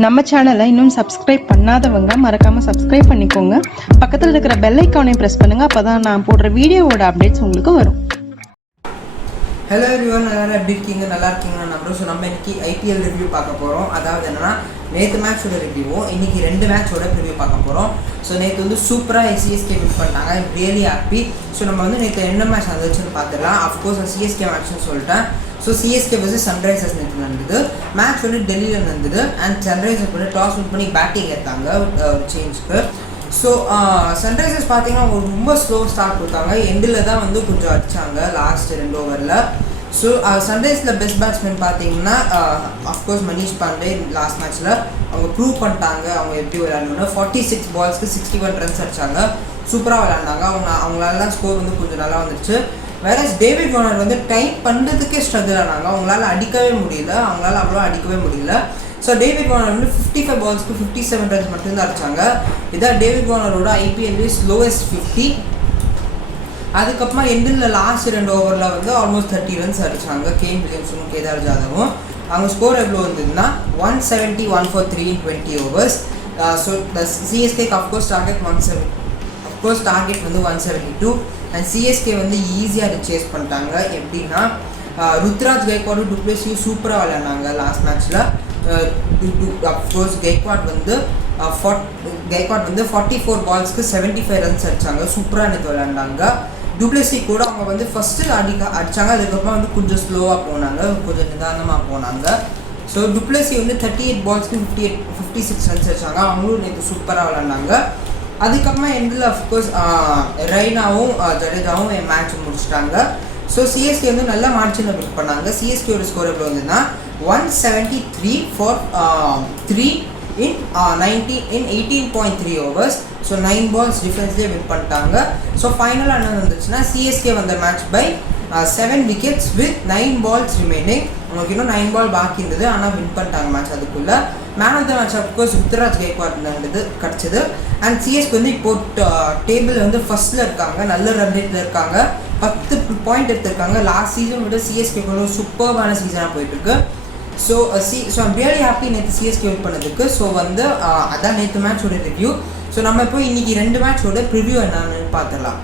நம்ம சேனலை இன்னும் சப்ஸ்கிரைப் பண்ணாதவங்க மறக்காமல் சப்ஸ்கிரைப் பண்ணிக்கோங்க. பக்கத்தில் இருக்கிற பெல் ஐக்கானையும் ப்ரெஸ் பண்ணுங்கள். அப்போ தான் நான் போடுற வீடியோவோட அப்டேட்ஸ் உங்களுக்கு வரும். ஹலோ எவ்ரிவன், எல்லாரும் எப்படி இருக்கீங்க? நல்லா இருக்கீங்கன்னு நம்புறோம். ஸோ நம்ம இன்றைக்கி ஐபிஎல் ரிவ்யூ பார்க்க போகிறோம். அதாவது என்னென்னா, நேற்று மேட்சோட ரிவ்யூவும் இன்றைக்கி 2 மேட்சோட ரிவ்யூ பார்க்க போகிறோம். ஸோ நேற்று வந்து சூப்பராக சிஎஸ்கே வின் பண்ணிட்டாங்க. Really happy. ஸோ நம்ம வந்து நேற்று என்ன மேட்ச் நடந்துச்சுன்னு பார்த்துடலாம். அஃப்கோர்ஸ் சிஎஸ்கே மேட்ச்னு சொல்லிட்டேன். ஸோ சிஎஸ்கே வர்சஸ் சன்ரைசர்ஸ் நேற்று நடந்தது. மேட்ச் வந்து டெல்லியில் நடந்தது. அண்ட் சன்ரைசர்ஸ் வந்து டாஸ் வின் பண்ணி பேட்டிங் எடுத்தாங்க ஒரு சேஞ்சுக்கு. ஸோ சன்ரைசர்ஸ் பார்த்தீங்கன்னா அவங்க ரொம்ப ஸ்லோ ஸ்டார்ட் கொடுத்தாங்க. எண்டில் தான் வந்து கொஞ்சம் அடித்தாங்க லாஸ்ட் 2 ஓவரில். ஸோ சன்ரைஸில் பெஸ்ட் பேட்ஸ்மேன் பார்த்தீங்கன்னா அஃப்கோர்ஸ் மனிஷ் பாண்டே லாஸ்ட் மேட்ச்சில் அவங்க ப்ரூவ் பண்ணிட்டாங்க அவங்க எப்படி விளையாடணும்னு. 46 பால்ஸ்க்கு 61 ரன்ஸ் அடித்தாங்க. சூப்பராக விளையாண்டாங்க. அவங்களால ஸ்கோர் வந்து கொஞ்சம் நல்லா வந்துருச்சு. வேற டேவிட் வார்னர் வந்து டைம் பண்ணுறதுக்கே ஸ்ட்ரகிள் ஆனாங்க. அவங்களால அடிக்கவே முடியல. அவ்வளோ அடிக்கவே முடியல. ஸோ டேவிட் வார்னர் வந்து 55 பால்ஸ்க்கு 57 ரன்ஸ் மட்டும்தான் அடித்தாங்க. இதான் டேவிட் வார்னரோட ஐபிஎல்லே ஸ்லோவஸ்ட் 50. அதுக்கப்புறமா எண்டில் லாஸ்ட் 2 ஓவரில் வந்து ஆல்மோஸ்ட் 30 ரன்ஸ் அடித்தாங்க. கேன் வில்லியம்ஸும் கேதார் ஜாதவும். அவங்க ஸ்கோர் எவ்வளோ வந்ததுன்னா 170, 1 for 3 in 20 overs. ஸோ சிஎஸ்கேக்கு அஃப்கோர்ஸ் டார்கெட் வந்து 172. அண்ட் சிஎஸ்கே வந்து ஈஸியாக அதை சேஸ் பண்ணிட்டாங்க. எப்படின்னா ருத்ராஜ் கைக்வாடும் டுப்ளேசியும் சூப்பராக விளையாண்டாங்க லாஸ்ட் மேட்ச்சில். அஃப்கோர்ஸ் கைக்வாட் வந்து 44 பால்ஸ்க்கு 75 ரன்ஸ் அடித்தாங்க. சூப்பராக எனக்கு விளையாண்டாங்க. டுப்ளேசி கூட அவங்க வந்து ஃபஸ்ட்டு அடித்தாங்க. அதுக்கப்புறம் வந்து கொஞ்சம் ஸ்லோவாக போனாங்க, கொஞ்சம் நிதானமாக போனாங்க. ஸோ டுப்ளேசி வந்து 38 பால்ஸ்க்கு 56 ரன்ஸ் அடித்தாங்க. அவங்களும் நேற்று சூப்பராக விளையாண்டாங்க. அதுக்கப்புறமா எண்டில் அஃப்கோர்ஸ் ரெய்னாவும் ஜடேஜாவும் என் மேட்ச் முடிச்சிட்டாங்க. ஸோ சிஎஸ்கே வந்து நல்ல மார்ஜினில் வின் பண்ணாங்க. சிஎஸ்கேயோட ஸ்கோர் எவ்வளோ வந்துன்னா 173 for 3 in 18.3 overs. So 9 balls டிஃபென்ஸ்லேயே வின் பண்ணிட்டாங்க. ஸோ ஃபைனலாக என்ன வந்துச்சுன்னா சிஎஸ்கே வந்த match by 7 wickets with 9 balls remaining. உங்களுக்கு இன்னும் 9 ball பாக்கி இருந்தது. ஆனால் வின் பண்ணிட்டாங்க மேட்ச். அதுக்குள்ளே man of the match of course Ruturaj Gaikwad கிடச்சிது. அண்ட் சிஎஸ்கே வந்து இப்போ டேபிள் வந்து ஃபர்ஸ்ட்டில் இருக்காங்க. நல்ல ரன் ரேட்டில் இருக்காங்க. 10 பாயிண்ட் எடுத்திருக்காங்க. லாஸ்ட் சீசன் விட சிஎஸ்கே கொஞ்சம் சூப்பர்வான சீசனாக போயிட்டுருக்கு. ஸோ ஐம் ரியலி ஹாப்பி நேற்று சிஎஸ்கே வின் பண்ணதுக்கு. ஸோ வந்து அதான் நேற்று மேட்சோட ரிவ்யூ. ஸோ நம்ம இப்போ இன்றைக்கி 2 மேட்சோட ப்ரிவ்யூ என்னன்னு பார்த்துடலாம்.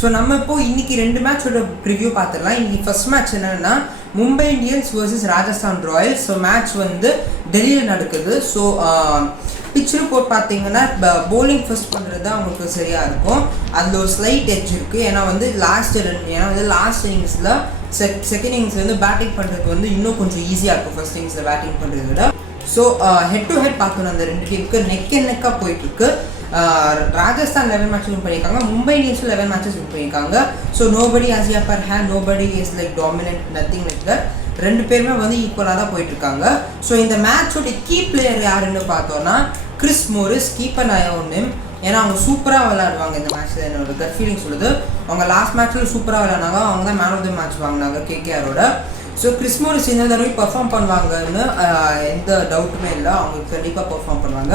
ஸோ நம்ம இப்போ இன்றைக்கி 2 மேட்சோட ப்ரிவ்யூ பார்த்துடலாம். இன்றைக்கி ஃபர்ஸ்ட் மேட்ச் என்னென்னா Mumbai Indians versus Rajasthan Royals. So match வந்து டெல்லியில் நடக்குது. ஸோ பிச் ரிப்போர்ட் பார்த்தீங்கன்னா போலிங் ஃபர்ஸ்ட் பண்ணுறது தான் அவங்களுக்கு சரியாக இருக்கும். அதில் ஒரு ஸ்லைட் எட்ஜ் இருக்குது. ஏன்னா வந்து லாஸ்ட் இன்னிங்ஸில் செகண்ட் இன்னிங்ஸில் வந்து பேட்டிங் பண்ணுறது வந்து இன்னும் கொஞ்சம் ஈஸியாக இருக்கும் ஃபர்ஸ்ட் இன்னிங்ஸில் பேட்டிங் பண்ணுறதை விட. ஸோ ஹெட் டு ஹெட் பார்க்கணும். அந்த 2 டீமுக்கு நெக்காக போயிட்டுருக்கு. ராஜஸ்தான் 11 மேட்சஸ் வின் பண்ணியிருக்காங்க. மும்பை இந்தியன்ஸும் 11 மேட்சஸ் வின் பண்ணியிருக்காங்க. So nobody has the upper hand, nobody is like dominant, nothing like that. 2 பேருமே வந்து ஈக்குவலாக தான் போயிட்டுருக்காங்க. ஸோ இந்த மேட்சோட கீ பிளேயர் யாருன்னு பார்த்தோன்னா Chris Morris. Keep an I on him. ஏன்னா அவங்க சூப்பராக விளையாடுவாங்க இந்த மேட்ச்சில். என்னோட கட் ஃபீலிங் சொல்லுது. அவங்க லாஸ்ட் மேட்ச்சில் சூப்பராக விளையாடுனாங்க. அவங்க தான் மேன் ஆஃப் த மேட்ச் வாங்கினாங்க கேகேஆரோட. ஸோ கிறிஸ் மோரிஸ் இந்த தடவை பர்ஃபார்ம் பண்ணுவாங்கன்னு எந்த டவுட்டுமே இல்லை. அவங்க கண்டிப்பாக பர்ஃபார்ம் பண்ணுவாங்க.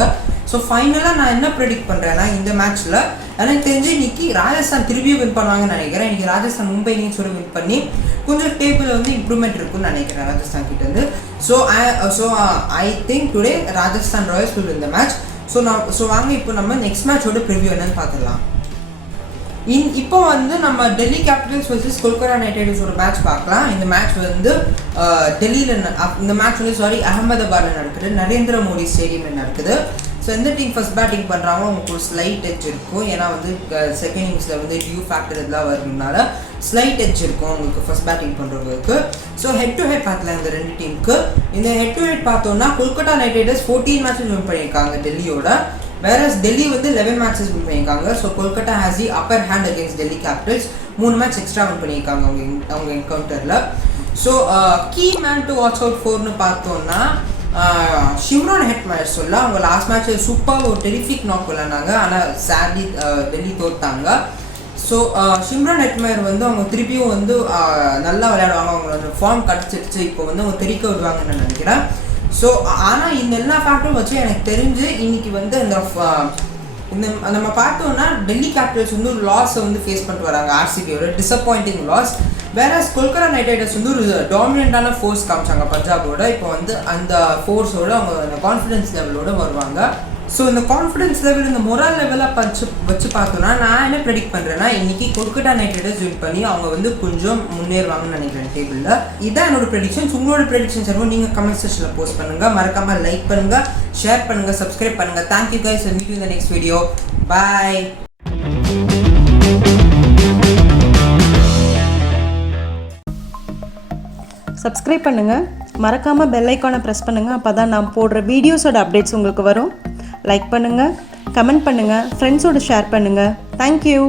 ஸோ ஃபைனலாக நான் என்ன ப்ரெடிக்ட் பண்ணுறேன்னா இந்த மேட்ச்சில் எனக்கு தெரிஞ்சு இன்றைக்கி ராஜஸ்தான் திரும்பியும் வின் பண்ணுவாங்கன்னு நினைக்கிறேன். இன்றைக்கி ராஜஸ்தான் மும்பை இந்தியன்ஸோட வின் பண்ணி கொஞ்சம் டேபிள் வந்து இம்ப்ரூவ்மெண்ட் இருக்குன்னு நினைக்கிறேன் ராஜஸ்தான் கிட்டேருந்து. So I think today Rajasthan Royals will win the match. So வாங்க இப்போ நம்ம நெக்ஸ்ட் மேட்சோட ப்ரிவ்யூ என்னன்னு பார்த்துடலாம். இப்போ வந்து நம்ம Delhi Capitals versus Kolkata Knight ரைடர்ஸோட மேட்ச் பார்க்கலாம். இந்த மேட்ச் வந்து டெல்லியில் இந்த மேட்ச் வந்து அகமதாபாத்தில் நடக்குது. நரேந்திர மோடி ஸ்டேடியமில் நடக்குது. ஸோ எந்த டீம் ஃபர்ஸ்ட் பேட்டிங் பண்ணுறாங்களோ அவங்களுக்கு ஒரு ஸ்லைட் எட்ஜ் இருக்கும். ஏன்னா வந்து செகண்ட் இன்னிங்ஸில் வந்து டியூ ஃபேக்டர் இதெல்லாம் வருதுனால ஸ்லைட் எட்ஜ் இருக்கும் உங்களுக்கு ஃபர்ஸ்ட் பேட்டிங் பண்ணுறவங்களுக்கு. ஸோ ஹெட் டு ஹெட் பார்க்கலாம் இந்த 2 டீமுக்கு. இந்த ஹெட் டு ஹெட் பார்த்தோன்னா Kolkata Knight Riders 14 matches win பண்ணியிருக்காங்க டெல்லியோட. வேறஸ் டெல்லி வந்து 11 மேட்சஸ் வின் பண்ணியிருக்காங்க. So Kolkata has the upper hand against Delhi Capitals. 3 match extra win பண்ணியிருக்காங்க அவங்க என்கவுண்டரில். So key man to watch out ஃபார்னு பார்த்தோன்னா ஷிம்ரான் ஹெட்மயர் சொல்ல. அவங்க லாஸ்ட் மேட்ச்சில் சூப்பர் ஒரு டெரிஃபிக் நாக் விளையாண்டாங்க. ஆனால் சேட்லி டெல்லி தோற்றாங்க. ஸோ ஷிம்ரான் ஹெட்மயர் வந்து அவங்க திருப்பியும் வந்து நல்லா விளையாடுவாங்க. அவங்களோட ஃபார்ம் கிடச்சிருச்சு. இப்போ வந்து அவங்க தெரிவிக்க விடுவாங்கன்னு நான் நினைக்கிறேன். ஸோ ஆனால் இந்த எல்லா ஃபேக்டரும் வச்சு எனக்கு தெரிஞ்சு இன்றைக்கி வந்து இந்த நம்ம பார்த்தோன்னா டெல்லி கேபிட்டல்ஸ் வந்து ஒரு லாஸை வந்து ஃபேஸ் பண்ணிட்டு வராங்க. ஆர்சிபியோட டிசப்பாயிண்டிங் லாஸ். வேற கொல்கத்தா நைட் ரைடர்ஸ் வந்து ஒரு டாமினண்டான ஃபோர்ஸ் காமிச்சாங்க பஞ்சாபோட. இப்போ வந்து அந்த ஃபோர்ஸோட அவங்க கான்ஃபிடன்ஸ் லெவலோட வருவாங்க. ஸோ இந்த கான்ஃபிடன்ஸ் லெவல் இந்த மொரால் லெவலாக வச்சு பார்த்தோன்னா நான் என்ன ப்ரெடிக்ட் பண்ணுறேன்னா இன்றைக்கி கொல்கத்தா நைட் ரைடர்ஸ் வின் பண்ணி அவங்க வந்து கொஞ்சம் முன்னேறுவாங்கன்னு நினைக்கிறேன் டேபிளில். இதான் என்னோட ப்ரெடிக்ஷன்ஸ். உங்களோட ப்ரெடிக்ஷன்ஸ் எல்லாம் நீங்கள் கமெண்ட் செக்ஷனில் போஸ்ட் பண்ணுங்கள். மறக்காமல் லைக் பண்ணுங்கள், ஷேர் பண்ணுங்கள், சப்ஸ்கிரைப் பண்ணுங்கள். Thank you guys, and meet you in the next video. Bye. Subscribe பண்ணுங்கள், மறக்காமல் பெல் ஐக்கானை ப்ரெஸ் பண்ணுங்கள். அப்போ தான் நான் போடுற வீடியோஸோட அப்டேட்ஸ் உங்களுக்கு வரும். லைக் பண்ணுங்கள், கமெண்ட் பண்ணுங்கள், ஃப்ரெண்ட்ஸோடு ஷேர் பண்ணுங்கள். தேங்க்யூ.